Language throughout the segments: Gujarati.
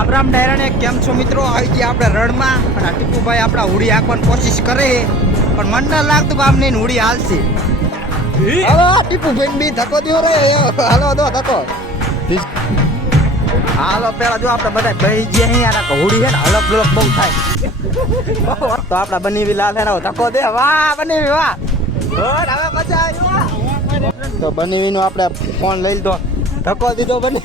રામ રામ ડાયરાને કેમ છો મિત્રો? આવી ગયા આપણે રણમાં પણ આ ટીપુભાઈ આપણા હુડી હાંકવાની કોશિશ કરે. પણ મન ના લાગતું કે આમને એની હુડી હાલશે હાલો ટીપુભાઈ બી ધક્કો દ્યો રે. હાલો દો ધક્કો. હાલો પેલા જો આપણે બધા ભાઈ જે અહીંયા હુડી છે ને હલક હલક બહુ થાય. તો આપણા બની લાલ હેરાવ ધક્કો દે. વાહ બની વાહ. હવે મજા આવી. તો બની નો આપણે ફોન લઈ લીધો. ધક્કો દીધો બની.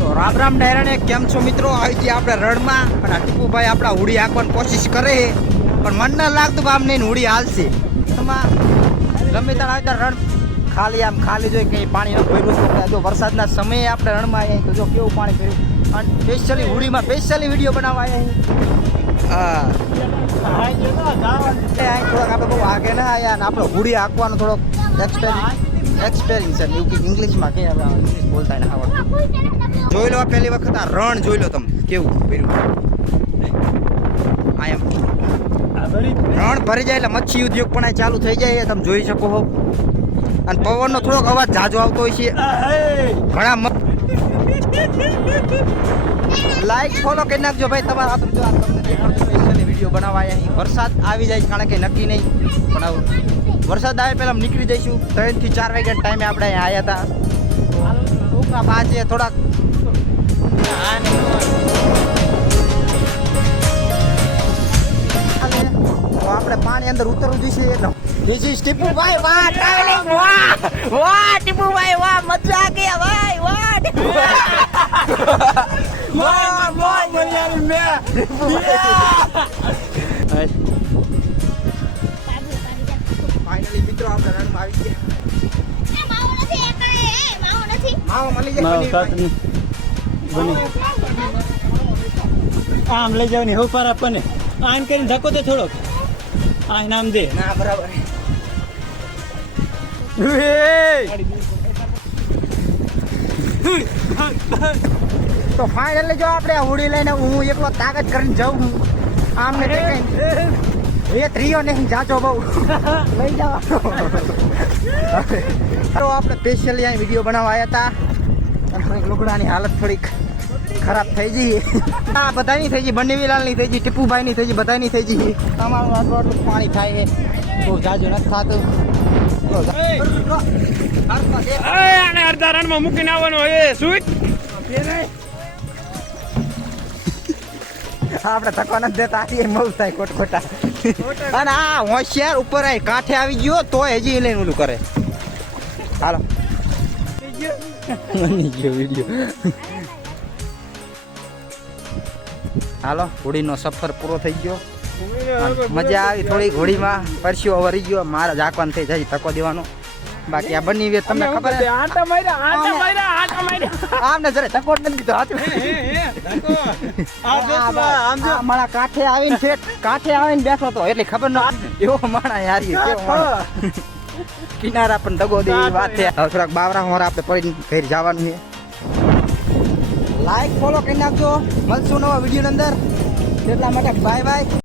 તો રામ રામ ડાયરાને કેમ છો મિત્રો? આવી ગયા આપણે રણમાં અને આ આપણા હુડી હાંકવાની કોશિશ કરે. પણ મન ના લાગતું આમ નહીં હુડી હાલશે. એમાં ગમે ત્યાં આવે રણ ખાલી આમ ખાલી જોઈ કંઈ પાણી ન ભર્યું છે જો વરસાદના સમયે આપણે રણમાં આવ્યા તો જો કેવું પાણી ભર્યું. અને સ્પેશિયલી હુડીમાં સ્પેશિયલી વીડિયો બનાવવા આવ્યા હા. આપણે બહુ આગે ના આવ્યા અને આપણે હુડી હાંકવાનો થોડોક એક્સપેરિયન્સ એક્સપેરિયન્સ છે એવું કે ઇંગ્લિશમાં કહે હવે ઇંગ્લિશ બોલતા ને આવડતું. જોઈ લો પહેલી વખત આ રણ જોઈ લો તમે. કેવું કર્યું આ એમ રણ ભરી જાય એટલે મચ્છી ઉદ્યોગ પણ ચાલુ થઈ જાય તમે જોઈ શકો હો. અને પવનનો થોડોક અવાજ જાજો આવતો હોય છે. ઘણા લાઈક ફોલો કરી નાખજો ભાઈ. તમારા હાથ જો તમને દેખાડતો વીડિયો બનાવવા અહીં. વરસાદ આવી જાય કારણ કે નક્કી નહીં. પણ વરસાદ આવે પહેલાં નીકળી જઈશું. ત્રણથી ચાર વાગ્યા ટાઈમે આપણે અહીંયા આવ્યા હતા ટૂંકમાં પાંચે થોડાક. આપણે પાણી અંદર ઉતરવું જોઈશે This is ટીપુભાઈ વાહ ટ્રાવેલિંગ વાહ વાહ ટીપુભાઈ વાહ, મજા આ ગયા, ભાઈ, વાહ ફાઇનલી મિત્રો આપણે રણમાં આવી ગયા આમ લઈ જવાની હું પર આપણને આમ કરીને ધક્કો દે થોડોક આ નામ દે ના બરાબર તો ફાઇનલી જો આપણે હોડી લઈને હું એકલો તાકાત કરીને જાઉં હું આમ ને કઈ. એ ત્રીઓ નહીં જાજો બહુ. લઈ જવાનો તો આપણે સ્પેશિયલી અહીં વીડિયો બનાવવા આવ્યા હતા લુગડાની હાલત થોડીક ખરાબ થઈ ગઈ. આ બધાની થઈ ગઈ બંનેવીલાલની થઈ ગઈ ટીપુભાઈની થઈ ગઈ બધાની થઈ ગઈ. તમારું આટલું આટલું પાણી થાય છે. બહુ જાજુ નથી થતું. અડધા રનમાં મૂકીને આવવાનો એ શું? આપણે ધક્કો નથી દેતા એ બહુ થાય ખોટ ખોટા અને આ હોશિયાર ઉપર આવી કાંઠે આવી ગયો તો હજી લઈને ઓલું કરે. હાલો. ગયો વીડિયો. હાલો હોડીનો સફર પૂરો થઈ ગયો. મજા આવી થોડી ઘોડીમાં પરસ્યો વરી ગયો મારા જાકવાન થઈ જાય ધક્કો દેવાનો. બાકી આ બની વેત તમને ખબર છે આટા માર્યા આટા માર્યા આટા માર્યા. આમને જરા જ નથી દીધો હાચું. આ મારા કાંઠે આવીને છે કાંઠે આવીને બેઠો તો એટલે ખબર ન એવો માણા યાર કે કિનારા પણ દગો દે વાત છે. હવે થોડાક બાવરા હોર આપણે પડીને ઘેર જવાનું છે. લાઈક ફોલો કરી નાખજો. મળશું નવા વીડિયો અંદર. એટલા માટે બાય બાય